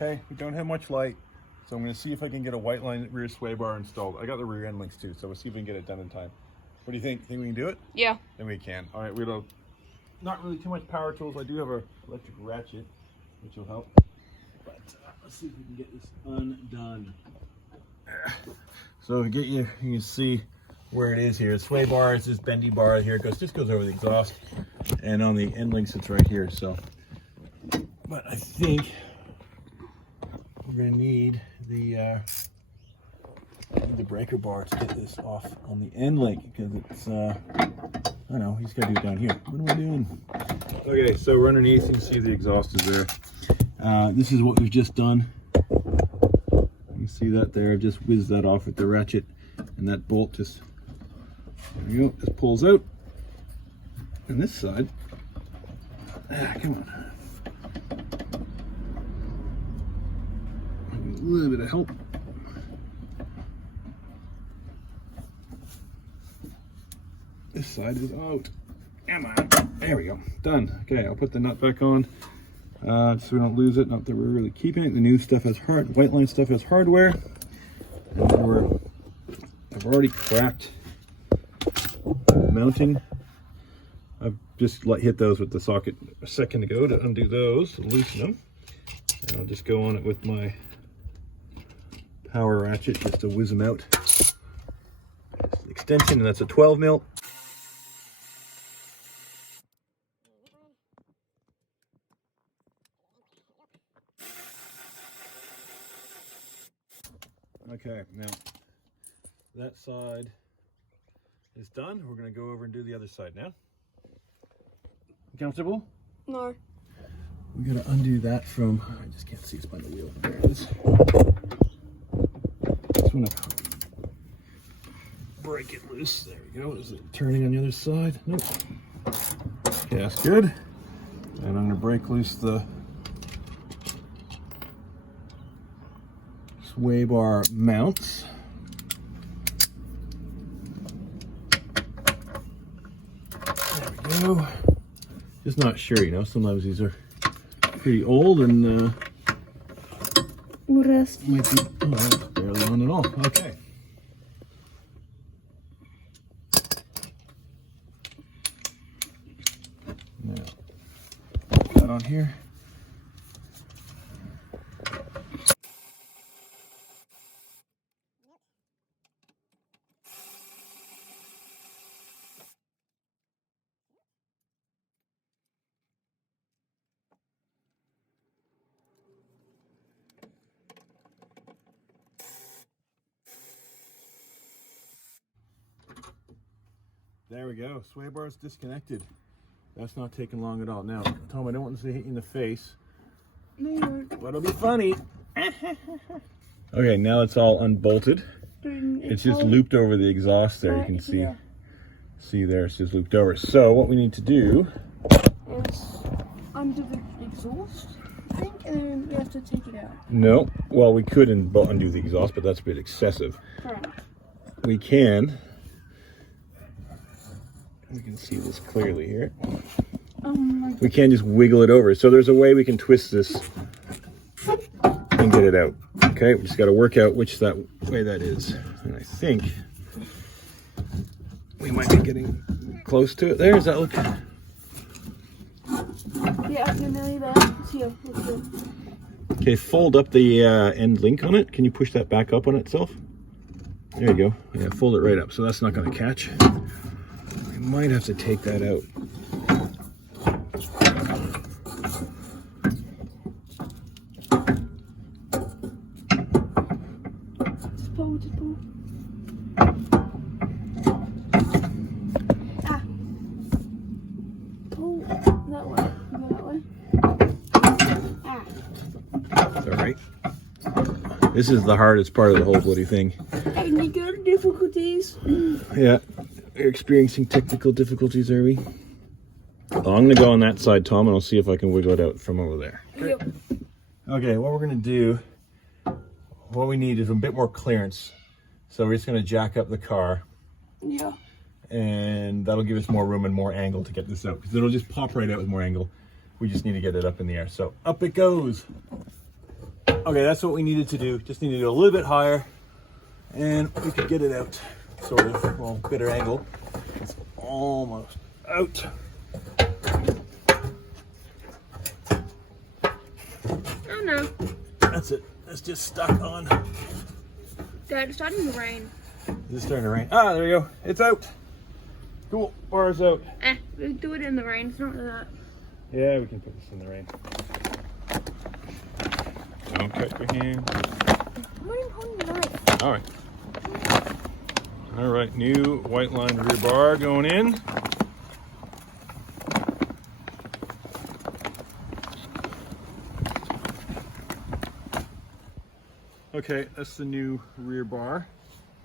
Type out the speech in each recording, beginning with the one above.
Okay, we don't have much light, so I'm going to see if I can get a Whiteline rear sway bar installed. I got the rear end links too, so we'll see if we can get it done in time. What do you think? Think we can do it? Yeah. Then we can. All right, we don't. Not really too much power tools. I do have a electric ratchet, which will help. But let's see if we can get this undone. So if you can see where it is here. The sway bar is this bendy bar here. It just goes over the exhaust, and on the end links it's right here. So, but I think we're gonna need the breaker bar to get this off on the end link, because it's I don't know, he's got to do it down here. What am I doing? Okay, so we're underneath. You can see the exhaust is there. This is what we've just done. You can see that there. I've just whizzed that off with the ratchet, and that bolt just, there you go, just pulls out. And this side, come on. A little bit of help. This side is out. Come on. There we go. Done. Okay, I'll put the nut back on so we don't lose it. Not that we're really keeping it. The new stuff has Whiteline stuff has hardware. And I've already cracked the mounting. I've just hit those with the socket a second ago to undo those, to loosen them. And I'll just go on it with my power ratchet just to whiz them out. Extension, and that's a 12 mil. Okay, now that side is done. We're going to go over and do the other side now. Comfortable? No. We got to undo that from, I just can't see, it's by the wheel. There it is. Just want to break it loose. There we go. Is it turning on the other side? Nope. Okay, that's good. And I'm going to break loose the sway bar mounts. There we go. Just not sure, you know, sometimes these are pretty old and rusty. might be, oh, that's barely on at all. Okay. Now, put that on here. There we go. Sway bar's disconnected. That's not taking long at all. Now, Tom, I don't want this to hit you in the face. No, you won't. But it'll be funny. Okay, now it's all unbolted. It's just looped over the exhaust there. You can see. Yeah. See there, it's just looped over. So what we need to do is undo the exhaust, I think, and then we have to take it out. No, well, we could undo the exhaust, but that's a bit excessive. Right. We can see this clearly here. We can just wiggle it over. So there's a way we can twist this and get it out. Okay, we just got to work out which way that is. And I think we might be getting close to it there. Does that look? Yeah, I can nearly there. It's here. It's here. Okay, fold up the end link on it. Can you push that back up on itself? There you go. Yeah, fold it right up. So that's not going to catch. We might have to take that out. Just pull. Ah. Pull that way. You go that way. Ah. It's all right. This is the hardest part of the whole bloody thing. Technical difficulties. Yeah, we're experiencing technical difficulties, are we? Well, I'm going to go on that side, Tom, and I'll see if I can wiggle it out from over there. Okay. Yep. Okay, what we're going to do, what we need is a bit more clearance. So we're just going to jack up the car. Yeah. And that'll give us more room and more angle to get this out, because it'll just pop right out with more angle. We just need to get it up in the air. So up it goes. Okay, that's what we needed to do. Just needed to go a little bit higher, and we could get it out, sort of. Well, better angle. It's almost out. Oh no. That's it. It's just stuck on. Dad, it's starting to rain. Is it starting to rain? Ah, there you go. It's out. Cool. Bar's out. We do it in the rain. It's not like that. Yeah, we can put this in the rain. Don't cut your hand. I'm not even holding the knife. All right. All right, new Whiteline rear bar going in. Okay, that's the new rear bar.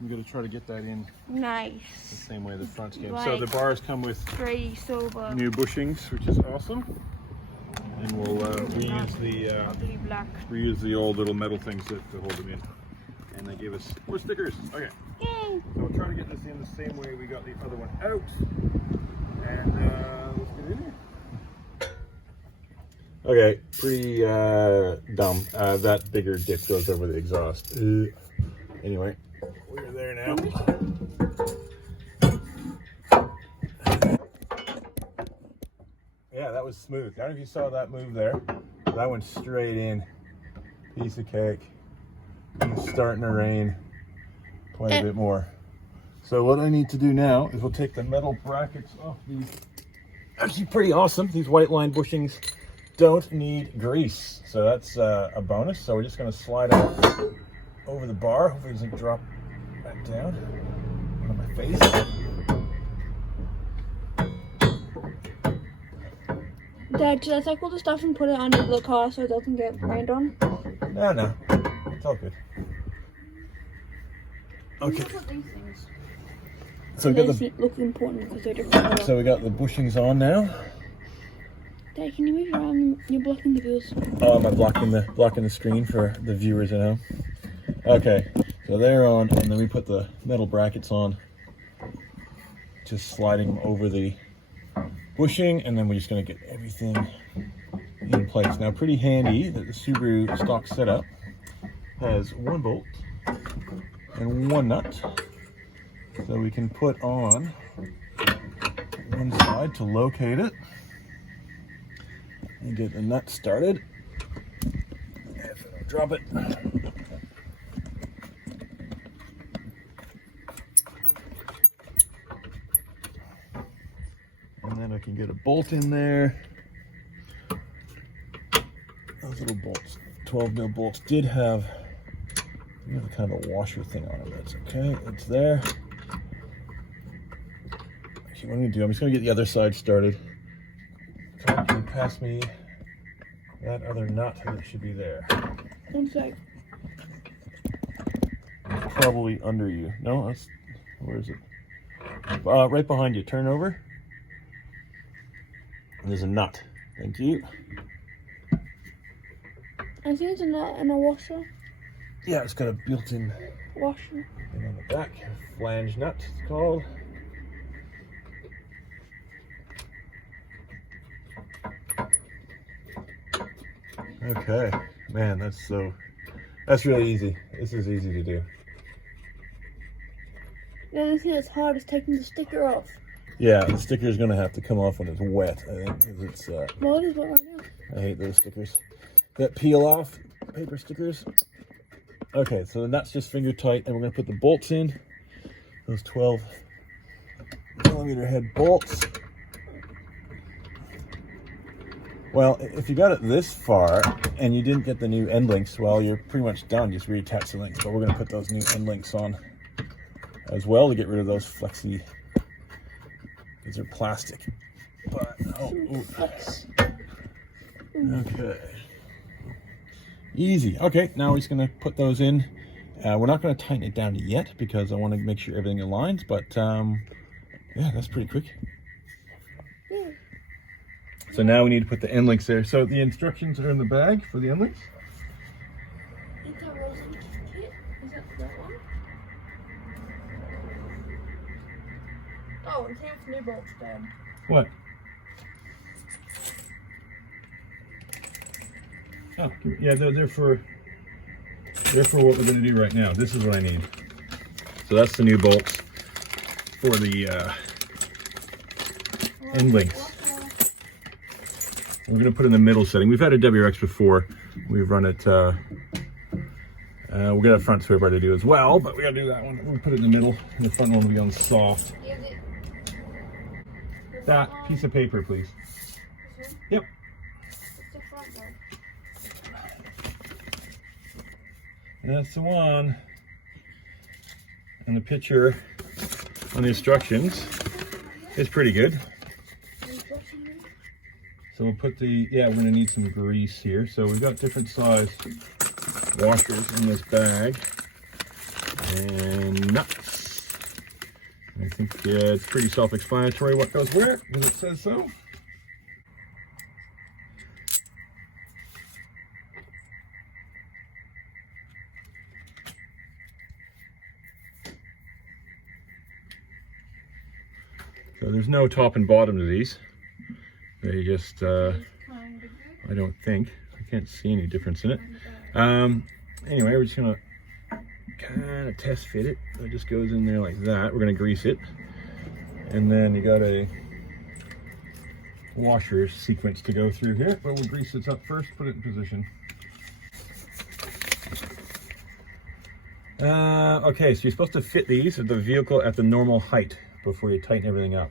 I'm gonna try to get that in the Nice. same way the front's came. Like so the bars come with very sober. new bushings, which is awesome. And we'll reuse the old little metal things to hold them in. And they gave us more stickers. Okay. Yay! So we'll try to get this in the same way we got the other one out. And let's get it in here. Okay, pretty dumb. That bigger dip goes over the exhaust. Anyway, we're there now. Yeah, that was smooth. I don't know if you saw that move there. That went straight in. Piece of cake. It's starting to rain quite a bit more. So what I need to do now is we'll take the metal brackets off these. Actually pretty awesome. These Whiteline bushings don't need grease. So that's a bonus. So we're just going to slide it over the bar. Hopefully it doesn't drop back down on my face. Dad, should I take all the stuff and put it under the car so it doesn't get rained on? No. It's all good. Okay. So we got the look important because they're different color. So we got the bushings on now. Dad, can you move your arm? You're blocking the views. Oh, am I blocking the screen for the viewers at home? Okay, so they're on, and then we put the metal brackets on, just sliding them over the bushing, and then we're just going to get everything in place. Now, pretty handy that the Subaru stock setup has one bolt and one nut, so we can put on one side to locate it and get the nut started. If I don't drop it. And then I can get a bolt in there. Those little bolts, 12mm bolts, did have kind of a washer thing on it. That's okay, it's there. Actually, what I'm gonna do, I'm just gonna get the other side started. Tom, can you pass me that other nut that should be there? One sec. It's probably under you. No, that's, where is it? Right behind you. Turn over. And there's a nut. Thank you. I think it's a nut and a washer. Yeah, it's got a built-in Washer. thing on the back. Flange nut, it's called. Okay, man, that's really easy. This is easy to do. The only thing that's hard is taking the sticker off. Yeah, the sticker is gonna have to come off when it's wet. I think 'cause it's. Well, it is wet right now. I hate those stickers that peel off. Paper stickers. Okay, so the nut's just finger tight, and we're gonna put the bolts in. Those 12mm head bolts. Well, if you got it this far and you didn't get the new end links, well, you're pretty much done. Just reattach the links. But we're going to put those new end links on as well to get rid of those flexy. These are plastic. But, okay. Easy. Okay, now we're just going to put those in. We're not going to tighten it down yet because I want to make sure everything aligns. But, yeah, that's pretty quick. So now we need to put the end links there. So the instructions are in the bag for the end links. Is that Rose's kit? Is that one? Oh, it's half new bolts, Dad. What? Oh, yeah, they're for therefore what we're going to do right now, this is what I need. So that's the new bolts for the end links. We're going to put in the middle setting. We've had a WRX before. We've run it, we'll get a front swaybar to do as well, but we got to do that one. We'll put it in the middle, and the front one will be on soft. That piece of paper, please. Yep. That's the one. And the picture on the instructions is pretty good. So we'll put the, yeah, we're gonna need some grease here. So we've got different size washers in this bag. And nuts. I think it's pretty self-explanatory what goes where, because it says so. So there's no top and bottom to these. They just, I don't think, I can't see any difference in it. Anyway, we're just gonna kind of test fit it. So it just goes in there like that. We're gonna grease it. And then you got a washer sequence to go through here. But we'll grease this up first, put it in position. Okay, so you're supposed to fit these at the vehicle at the normal height before you tighten everything up.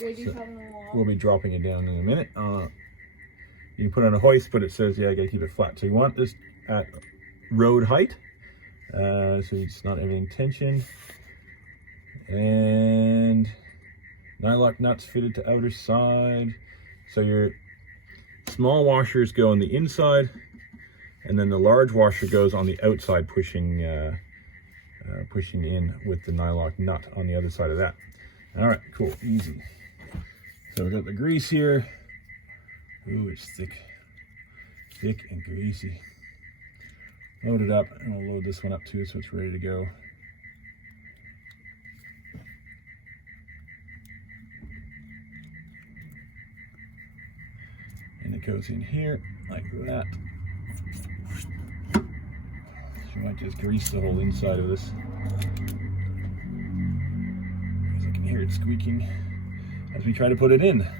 So we'll be dropping it down in a minute. You can put it on a hoist, but it says, yeah, I gotta keep it flat. So you want this at road height, so it's not everything tension. And nylock nuts fitted to outer side. So your small washers go on the inside, and then the large washer goes on the outside, pushing in with the nylock nut on the other side of that. All right, cool, easy. So we got the grease here. Ooh, it's thick and greasy. Load it up, and I'll load this one up too, so it's ready to go. And it goes in here like that. You might just grease the whole inside of this. Because I can hear it squeaking as we try to put it in. A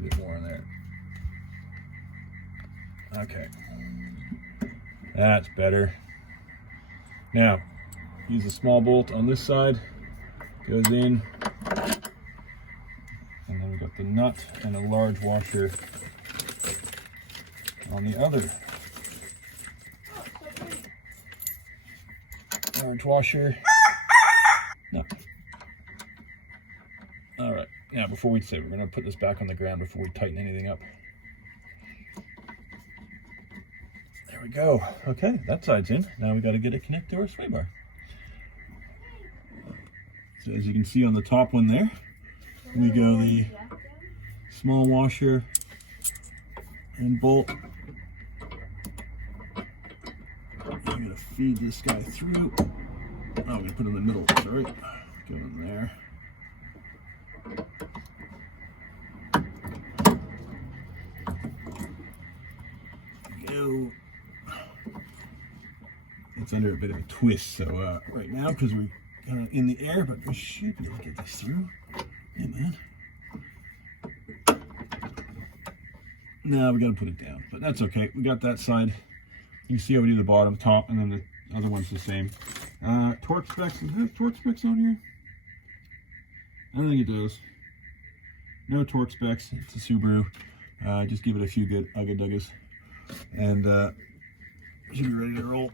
bit more in there. Okay. That's better. Now, use a small bolt on this side. Goes in. And then we've got the nut and a large washer on the other. Large washer. No. All right. Now, before we say, we're going to put this back on the ground before we tighten anything up. There we go. Okay, that side's in. Now we got to get it connected to our sway bar. So as you can see on the top one there, we go the small washer and bolt. I'm going to feed this guy through. Oh, I'm going to put it in the middle, sorry. Go in there. Go. It's under a bit of a twist, so right now, because we're kind of in the air, but we should be able to get this through. Yeah, man. Now we got to put it down, but that's okay. We got that side. You can see how we do the bottom, top, and then the other one's the same. Torque specs, does it have torque specs on here? I don't think it does. No torque specs, it's a Subaru. Just give it a few good ugga-duggas. And should be ready to roll.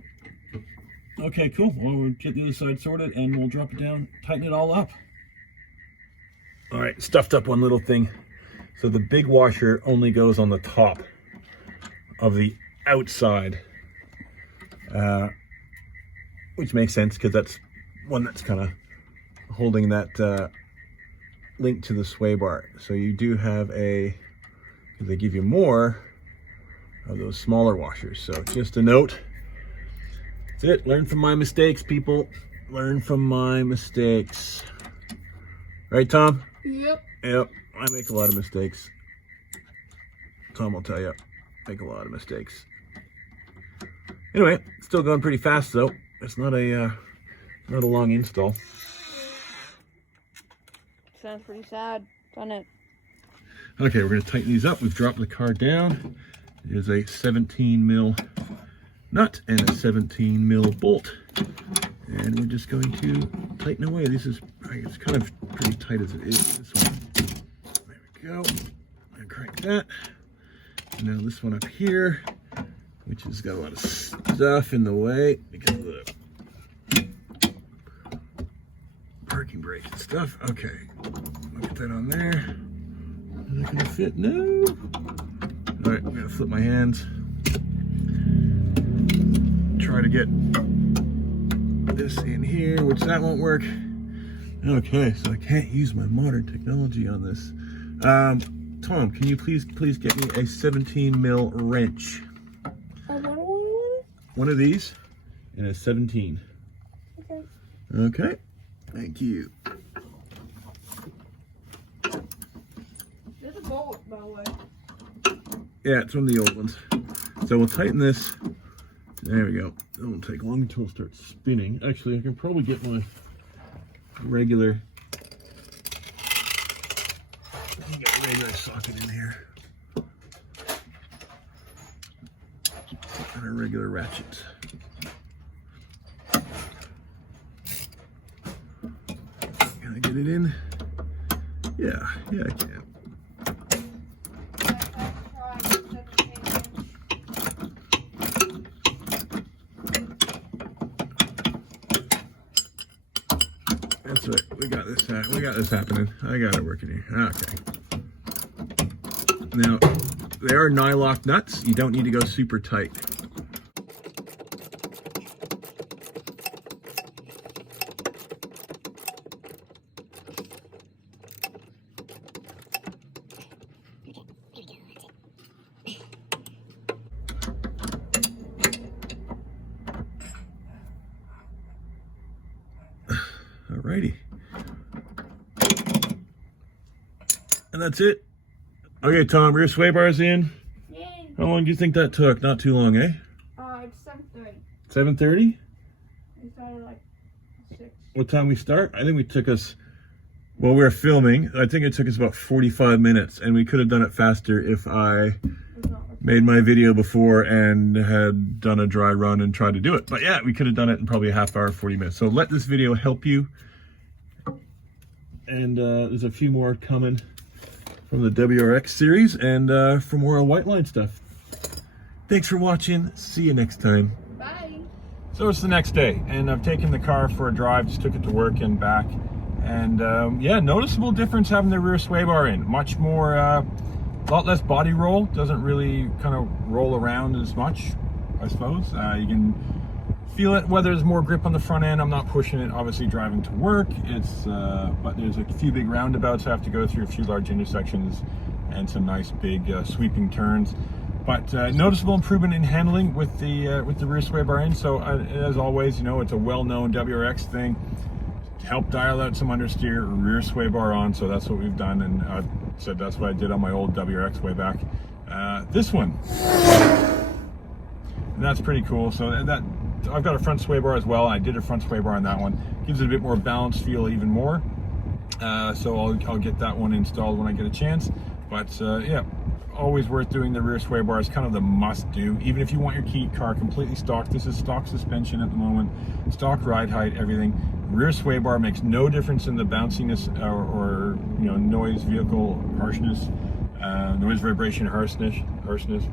Okay, cool. Well, we'll get the other side sorted and we'll drop it down, tighten it all up. All right, stuffed up one little thing. So the big washer only goes on the top of the outside. Which makes sense because that's one that's kind of holding that link to the sway bar. So you do have because they give you more of those smaller washers. So just a note. That's it. Learn from my mistakes, people. Learn from my mistakes. Right, Tom? Yep. Yep. I make a lot of mistakes. Tom will tell you, make a lot of mistakes. Anyway, still going pretty fast though. It's not a long install. Sounds pretty sad, doesn't it? Okay, we're going to tighten these up. We've dropped the car down. There's a 17 mil nut and a 17 mil bolt. And we're just going to tighten away. This is, it's kind of pretty tight as it is. This one. There we go. And crank that. And now this one up here, which has got a lot of stuff in the way because of the parking brake and stuff. Okay, I'll get that on there. Is that gonna fit? No. All right, I'm gonna flip my hands. Try to get this in here, which that won't work. Okay, so I can't use my modern technology on this. Tom, can you please get me a 17 mil wrench? One of these and a 17. Okay. Okay, thank you. There's a bolt, by the way. Yeah, it's one of the old ones. So we'll tighten this. There we go. It won't take long until it starts spinning. Actually, I can probably get my regular socket in here. And a regular ratchet. Can I get it in? Yeah, I can. That's right. We got this happening. I got it working here. Okay. Now, they are nylock nuts. You don't need to go super tight. Alrighty. And that's it. Okay, Tom, rear sway bar's in. Yay. How long do you think that took? Not too long, eh? It's 7:30. 7:30? We started like 6. What time we start? I think we took us, well, we were filming. I think it took us about 45 minutes, and we could have done it faster if I made my video before and had done a dry run and tried to do it. But yeah, we could have done it in probably a half hour, 40 minutes. So let this video help you. And there's a few more coming from the WRX series and for more Whiteline stuff. Thanks for watching. See you next time. Bye. So it's the next day, and I've taken the car for a drive, just took it to work and back. And yeah, noticeable difference having the rear sway bar in. Much more, a lot less body roll. Doesn't really kind of roll around as much, I suppose. You can feel it, whether there's more grip on the front end. I'm not pushing it, obviously, driving to work. But there's a few big roundabouts I have to go through, a few large intersections, and some nice big sweeping turns. But noticeable improvement in handling with the rear sway bar in. So as always, you know, it's a well-known WRX thing. Help dial out some understeer, rear sway bar on. So that's what we've done, and I said that's what I did on my old WRX way back. This one, and that's pretty cool. So that I've got a front sway bar as well. I did a front sway bar on that one. Gives it a bit more balanced feel, even more. So I'll get that one installed when I get a chance. But yeah, always worth doing the rear sway bar. It's kind of the must do, even if you want your car completely stock. This is stock suspension at the moment, stock ride height, everything. Rear sway bar makes no difference in the bounciness or you know, noise, vehicle harshness, noise vibration harshness.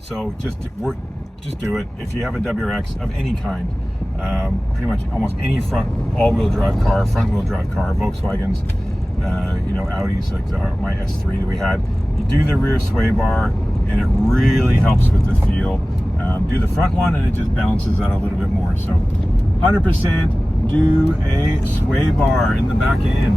So just do it. If you have a WRX of any kind, pretty much almost any all-wheel drive car, front-wheel drive car, Volkswagens, you know, Audis, like my S3 that we had, you do the rear sway bar, and it really helps with the feel. Do the front one, and it just balances out a little bit more. So 100% do a sway bar in the back end.